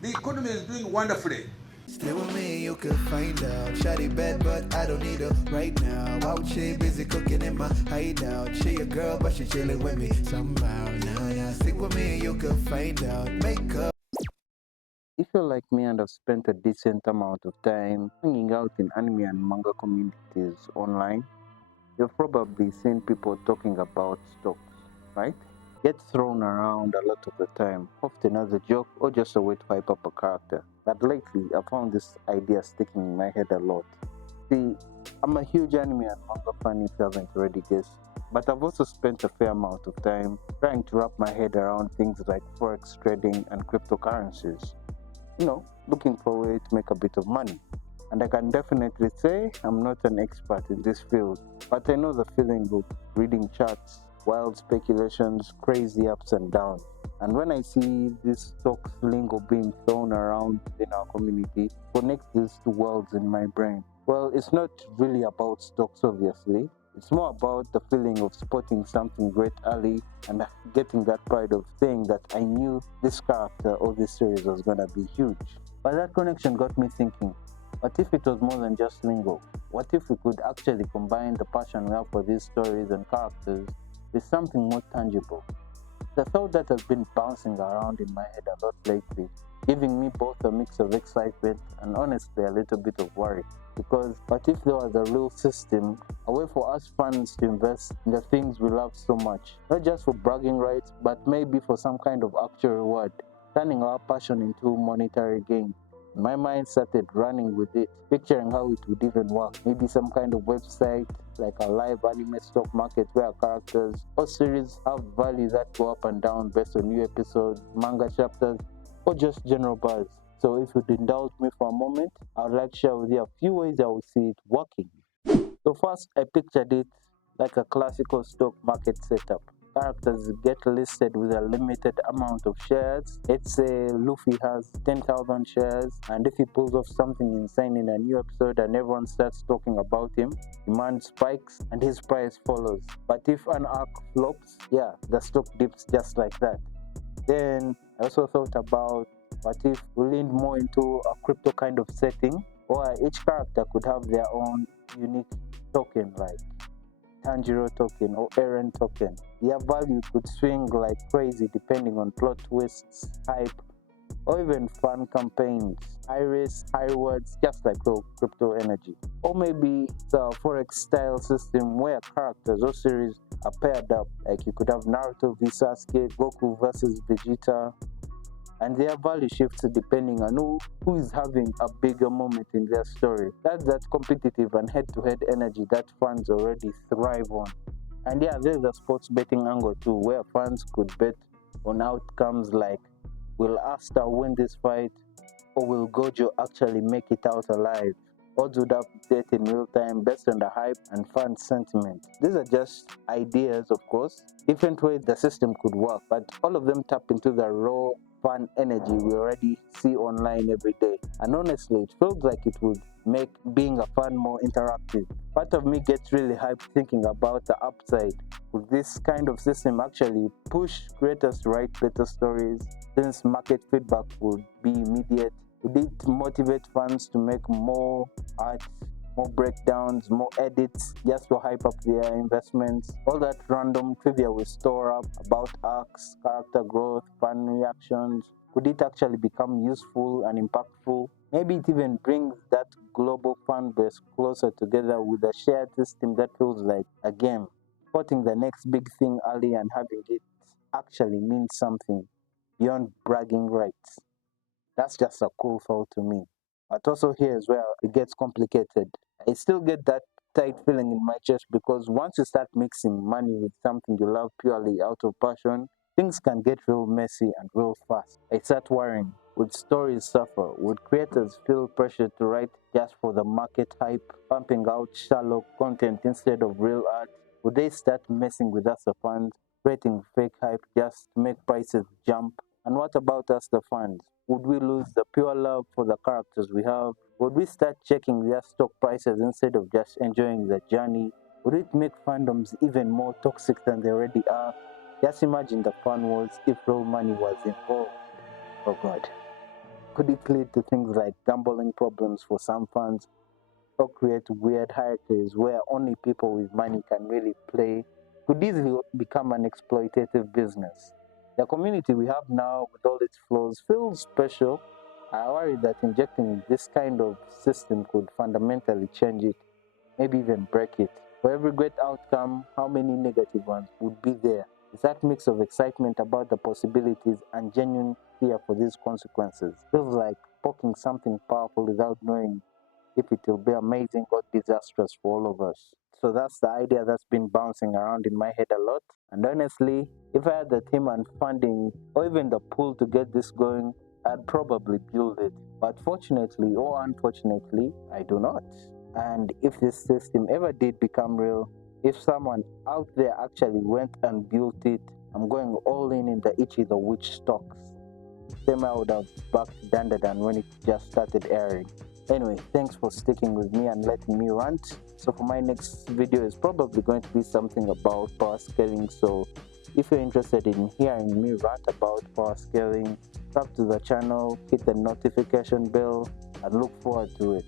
The economy is doing wonderfully. Stay with me, you can find out. Shawty bad, but I don't need her right now. Out she busy cooking in my hideout. She a girl, but she chilling with me somehow. Nah, stick with me, you can find out. Make up. If you're like me and have spent a decent amount of time hanging out in anime and manga communities online, you've probably seen people talking about stocks, right? Gets thrown around a lot of the time, often as a joke or just a way to hype up a character. But lately, I found this idea sticking in my head a lot. See, I'm a huge anime and manga fan if you haven't already guessed, but I've also spent a fair amount of time trying to wrap my head around things like forex trading and cryptocurrencies. Looking for a way to make a bit of money. And I can definitely say I'm not an expert in this field, but I know the feeling of reading charts, wild speculations, crazy ups and downs. And when I see this stocks lingo being thrown around in our community, connect these two worlds in my brain. Well, it's not really about stocks, obviously. It's more about the feeling of spotting something great early and getting that pride of saying that I knew this character or this series was gonna be huge. But that connection got me thinking, what if it was more than just lingo? What if we could actually combine the passion we have for these stories and characters with something more tangible? The thought that has been bouncing around in my head a lot lately, giving me both a mix of excitement and honestly a little bit of worry. Because what if there was a real system, a way for us fans to invest in the things we love so much, not just for bragging rights, but maybe for some kind of actual reward, turning our passion into monetary gain? My mind started running with it, picturing how it would even work. Maybe some kind of website, like a live anime stock market where characters or series have values that go up and down based on new episodes, manga chapters, or just general buzz. So if you'd indulge me for a moment, I would like to share with you a few ways I would see it working. So first, I pictured it like a classical stock market setup. Characters get listed with a limited amount of shares. Let's say Luffy has 10,000 shares, and if he pulls off something insane in a new episode and everyone starts talking about him, demand spikes and his price follows. But if an arc flops, yeah, the stock dips just like that. Then I also thought about what if we leaned more into a crypto kind of setting, or each character could have their own unique token like Tanjiro token or Eren token. Their value could swing like crazy depending on plot twists, hype, or even fun campaigns. High risk, high rewards, just like the crypto energy. Or maybe it's a forex style system where characters or series are paired up. Like you could have Naruto v Sasuke, Goku versus Vegeta, and their value shifts depending on who is having a bigger moment in their story. That's that competitive and head-to-head energy that fans already thrive on. And yeah, there's a sports betting angle too, where fans could bet on outcomes like, will Asta win this fight, or will Gojo actually make it out alive? Odds would update in real time based on the hype and fan sentiment. These are just ideas, of course, different ways the system could work, but all of them tap into the raw fun energy we already see online every day. And honestly, it feels like it would make being a fan more interactive. Part of me gets really hyped thinking about the upside. Would this kind of system actually push creators to write better stories, since market feedback would be immediate? Would it motivate fans to make more art, more breakdowns, more edits just to hype up their investments? All that random trivia we store up about arcs, character growth, fan reactions, could it actually become useful and impactful? Maybe it even brings that global fan base closer together with a shared system that feels like a game. Spotting the next big thing early and having it actually mean something beyond bragging rights. That's just a cool thought to me. But also here's where it gets complicated. I still get that tight feeling in my chest because once you start mixing money with something you love purely out of passion, things can get real messy and real fast. I start worrying. Would stories suffer? Would creators feel pressure to write just for the market hype, pumping out shallow content instead of real art? Would they start messing with us the fans, creating fake hype just to make prices jump? And what about us the fans? Would we lose the pure love for the characters we have? Would we start checking their stock prices instead of just enjoying the journey? Would it make fandoms even more toxic than they already are? Just imagine the fun was if real money was involved. Oh god. Could it lead to things like gambling problems for some fans or create weird hierarchies where only people with money can really play? Could easily become an exploitative business. The community we have now, with all its flaws, feels special. I worry that injecting this kind of system could fundamentally change it, maybe even break it. For every great outcome, how many negative ones would be there? It's that mix of excitement about the possibilities and genuine fear for these consequences. Feels like poking something powerful without knowing if it will be amazing or disastrous for all of us. So that's the idea that's been bouncing around in my head a lot. And honestly, if I had the team and funding or even the pool to get this going, I'd probably build it. But fortunately or unfortunately, I do not. And if this system ever did become real, if someone out there actually went and built it, I'm going all in the Ichi the Witch stocks. Same I would have backed Dandadan when it just started airing. Anyway, thanks for sticking with me and letting me rant. So for my next video is probably going to be something about power scaling. So if you're interested in hearing me rant about power scaling, sub to the channel, hit the notification bell, and look forward to it.